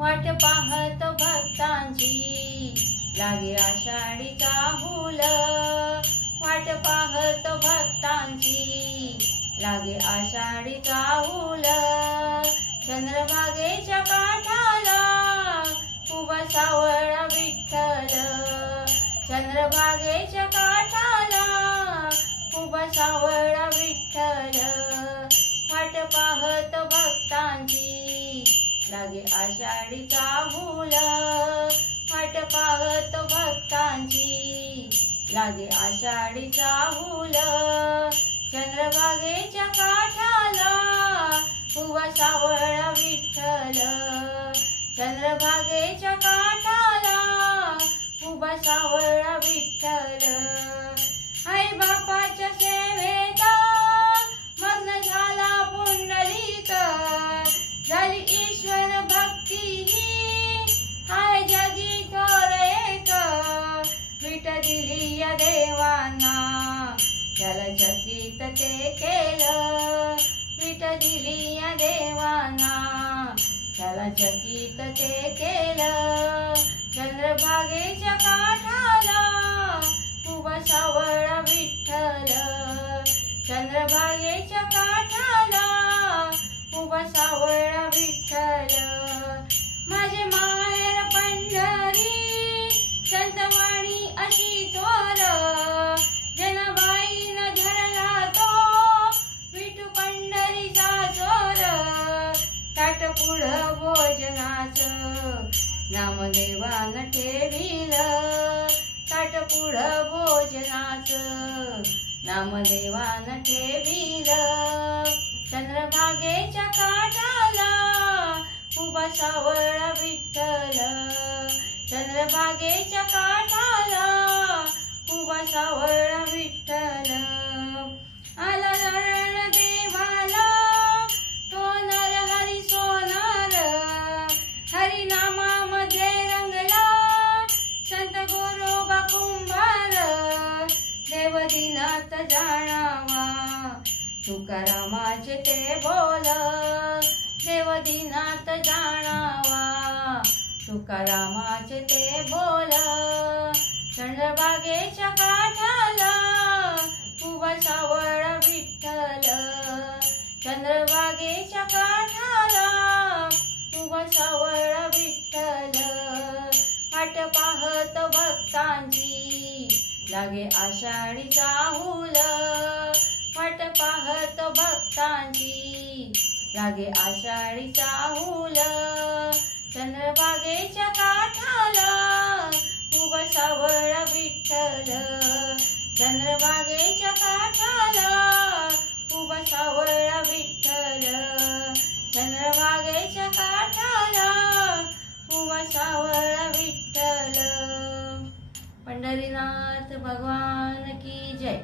वाट पाहत भक्तांची लागे आषाढीचा हुल। वाट पाहत भक्तांची लागे आषाढीचा हुल। चंद्रभागेच्या काठाला उभा सावळा विठ्ठल। चंद्रभागेच्या काठाला उभा सावळा विठ्ठल। वाट पाहत भक्तांची लागे आषाढीचा हुल। वाट पाहत भक्तांची लागे आषाढीचा हुल। चंद्रभागेच्या काठाला उभा सावळा विठ्ठल। चंद्रभागेच्या काठाला उभा सावळा विठ्ठल। आई बापाच्या सेवेत मग्न झाला पुंडलिक। झाली ईश्वर भक्ती हाय जगी थोर एक। विट दिली या देवांना त्याला चकित ते केलं। विट दिली या देवांना त्याला चकित ते केलं। चंद्रभागेच्या काठाला उभा सावळा विठ्ठल। चंद्रभागेच्या काठाला उभा सावळा विठ्ठल। माझे माहेर पंढरी संतवाणी अशी थोर। जनाबाईन धरला तो विठू पंढरीचा चोर। ताट पुढं भोजनाचं नामदेवान ठेविलं। ताट पुढं भोजनाचं नामदेवान ठेविलं। चंद्रभागेच्या काठाला उभा सावळा विठ्ठल। चंद्रभागेच्या काठाला उभा सावळा विठ्ठल। आला नारायण देवाला तो नर हरी सोनार। हरिनामामध्ये रंगला संत गोरोबा कुंभार। देवदिनात जाणावा तुकारामाचे ते बोल। देवदिनात जाणावा तुकारामाचे ते बोल। चंद्रभागेच्या काठाला उभा सावळा विठ्ठल। चंद्रभागेच्या काठाला उभा सावळा विठ्ठल। वाट पाहत भक्तांची लागे आषाढीचा हुल। वाट पाहत भक्तांची लागे आषाढीचा हुल। चंद्रभागेच्या काठाला उभा सावळा विठ्ठल। चंद्रभागेच्या काठाला उभा सावळा विठ्ठल। चंद्रभागेच्या काठाला उभा सावळा विठ्ठल। पंढरीनाथ भगवान की जय।